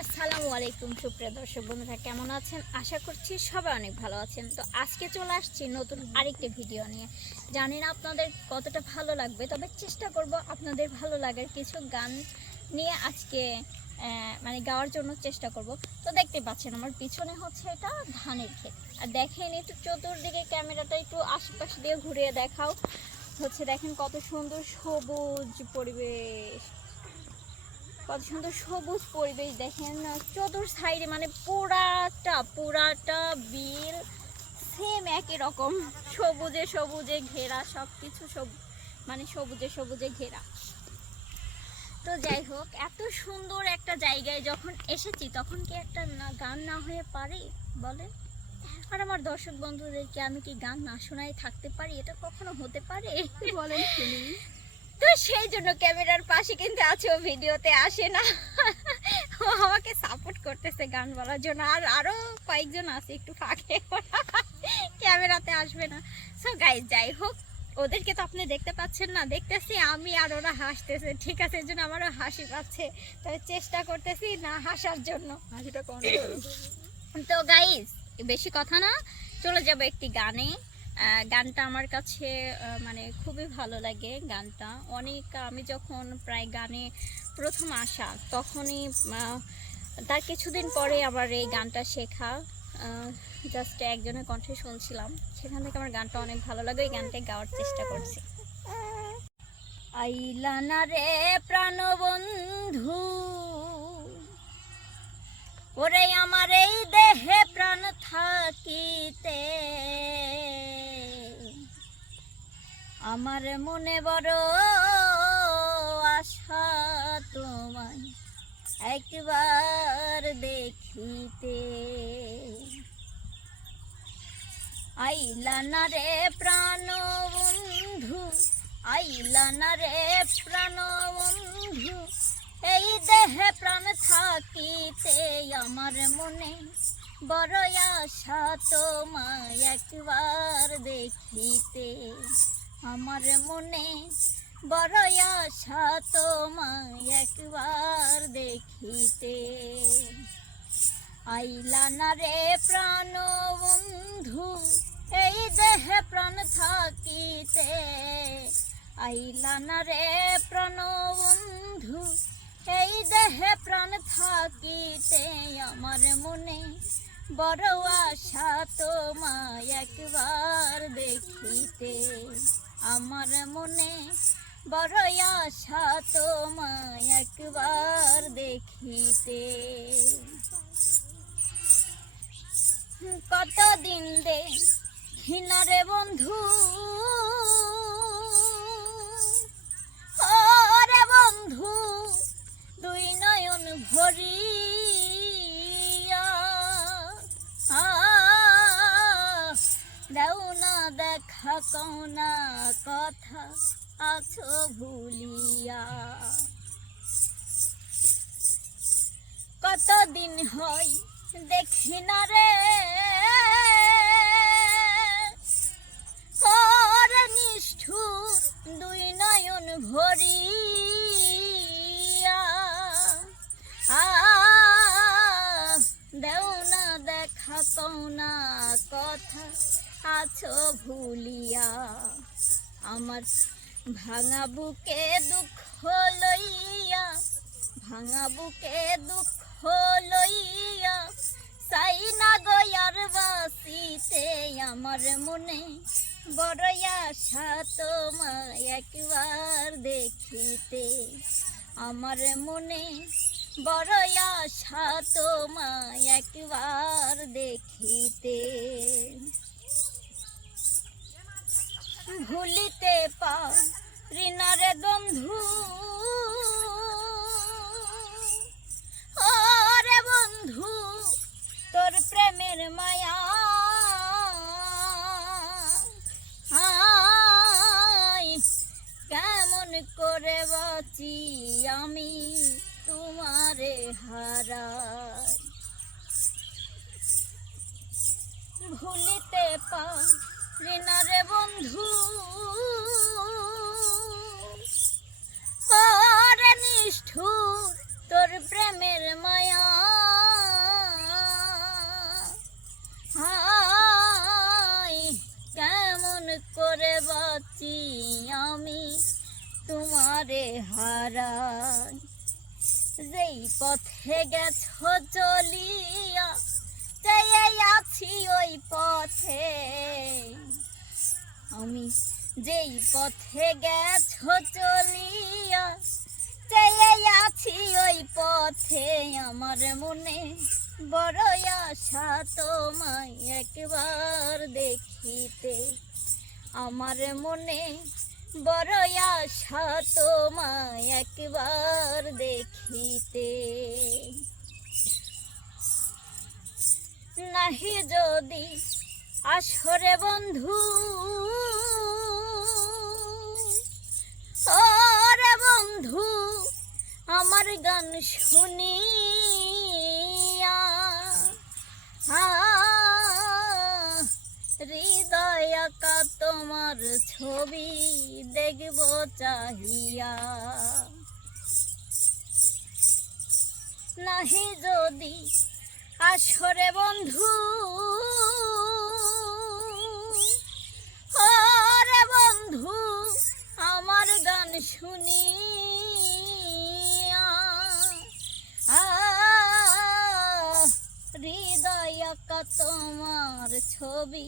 আসসালামু আলাইকুম সুপ্রিয় দর্শক বন্ধুরা, কেমন আছেন? আশা করছি সবাই অনেক ভালো আছেন। তো আজকে চলে আসছি নতুন আরেকটি ভিডিও নিয়ে। জানি না আপনাদের কতটা ভালো লাগবে, তবে চেষ্টা করব আপনাদের ভালো লাগার কিছু গান নিয়ে আজকে গাওয়ার জন্য চেষ্টা করব। তো দেখতে পাচ্ছেন আমার পিছনে হচ্ছে এটা ধানের ক্ষেত। আর দেখেন একটু চতুর্দিকে ক্যামেরাটা একটু আশেপাশ দিয়ে ঘুরিয়ে দেখাও। দেখেন কত সুন্দর সবুজ পরিবেশ, কত সুন্দর সবুজ পরিবেশ। দেখেন চতুর সাইডে পুরাটা বিল সেম একই রকম সবুজে সবুজে ঘেরা, সব কিছু সবুজে সবুজে ঘেরা। তো যাই হোক, এত সুন্দর একটা জায়গায় যখন এসেছি তখন কি একটা গান না হয়ে পারে বলে? আর আমার দর্শক বন্ধুদেরকে আমি কি গান না শোনাই থাকতে পারি? এটা কখনো হতে পারে? বলেন শুনি। তো সেই জন্য ক্যামেরার পাশে কিন্তু আছে, ও ভিডিওতে আসে না, ও আমাকে সাপোর্ট করতেছে গান বলার জন্য। আর আরো কয়েকজন আছে একটু ফাঁকে, ক্যামেরাতে আসবে না। সো গাইস, যাই হোক, ওদেরকে তো আপনি দেখতে পাচ্ছেন না, দেখতেছি আমি, আর ওরা হাসতেছে। ঠিক আছে, এর জন্য আমারও হাসি পাচ্ছে, তবে চেষ্টা করতেছি না হাসার জন্য। হাসিটা কম। তো গাইস, বেশি কথা না, চলে যাব একটি গানে। গানটা আমার কাছে খুবই ভালো লাগে। গানটা আমি যখন প্রায় গানে প্রথম আসা তখনই তার কিছুদিন পরে আমার এই গানটা শেখা। জাস্ট একজনের কণ্ঠে শুনছিলাম, সেখান থেকে আমার গানটা অনেক ভালো লাগে, এই গানটাই গাওয়ার চেষ্টা করছি। আইলানা রে প্রাণবন্ধু, ওরে আমার এই দেহে প্রাণ থাকিতে, আমার মনে বড় আশা তোমায় একবার দেখিতে। আইলানা রে প্রাণবন্ধু, আইলানা রে প্রাণবন্ধু, এই দেহে প্রাণ থাকিতে, আমার মনে বড় আশা তোমায় একবার দেখিতে, আমার মনে বড় আশা তোমায় একবার দেখিতে। আইলানা রে প্রাণবন্ধু, এই দেহে প্রাণ থাকিতে, আইলানা রে প্রাণবন্ধু, এই দেহে প্রাণ থাকিতে, আমার মনে বড় আশা তোমায় একবার দেখিতে, আমার মনে বড় আশা তোমায় একবার দেখিতে। কতদিন দেখিনা রে বন্ধু, ওরে বন্ধু, দুই নয়ন ভরিয়া, দেও না দেখা কওনা কথা আছো ভুলিয়া। কতদিন হয় দেখি না রে, ওরে নিষ্ঠুর দুই নয়ন ভরিয়া, দেও না দেখা কওনা কথা আছো ভুলিয়া। আমার ভাঙা বুকে দুঃখ লইয়া, ভাঙা বুকে দুঃখ লইয়া, চাই না গয়ার বাসিতে, আমার মনে বড় আশা তোমায় একবার দেখিতে, আমার মনে বড় আশা তোমায় একবার দেখিতে। ভুলিতে পারি না রে বন্ধু, ওরে বন্ধু, তোর প্রেমের মায়া, কেমন করে বাঁচি আমি তোমারে হারাই। ভুলিতে পারি না রে বন্ধু, ওরে নিষ্ঠুর তোর প্রেমের মায়া। পথে গেছো চলিয়া চেয়ে আছি ওই পথে, আমি যেই পথে গেছো চলিয়া চেয়ে আছি ওই পথে, আমার মনে বড় আশা তোমায় একবার দেখিতে, আমার মনে বড় আশা তোমায় একবার দেখিতে। নাহি যদি আসরে বন্ধু, ওরে বন্ধু আমার গান শুনিয়া, হৃদয় আঁকা তোমার ছবি দেখব চাহিয়া। নাহি যদি আসরে বন্ধু, ওরে বন্ধু আমার গান শুনিয়া, হৃদয় আঁকা তোমার ছবি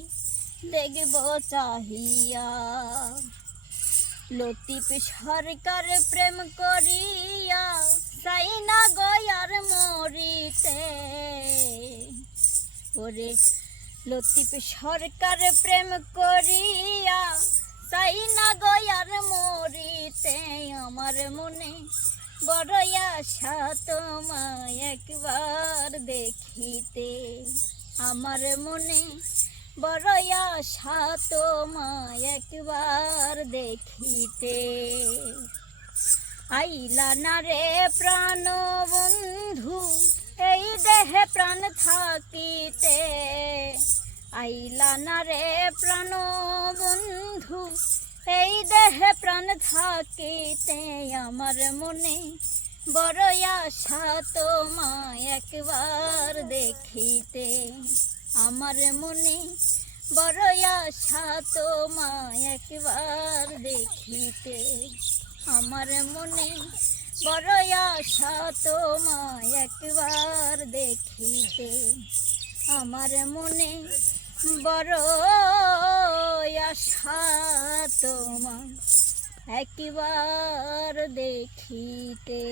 দেখব চাহিয়া। লতিফ সরকার প্রেম করিয়া চাই না গয়ার মরিতে, ওরে লতিফ সরকার প্রেম করিয়া চাই না গয়ার মরিতে, আমার মনে বড় আশা তোমায় একবার দেখিতে, আমার মনে বড় আশা তোমায় একবার দেখিতে। আইলা না রে প্রাণ বন্ধু এই দেহে প্রাণ থাকিতে, আইলা না রে প্রাণ বন্ধু এই দেহে প্রাণ থাকিতে, আমার মনে বড় আশা তোমায় একবার দেখিতে, আমার মনে বড় আশা তোমায় একবার দেখিতে, আমার মনে বড় আশা তোমায় একবার দেখিতে, আমার মনে বড় আশা তোমায় একবার দেখিতে।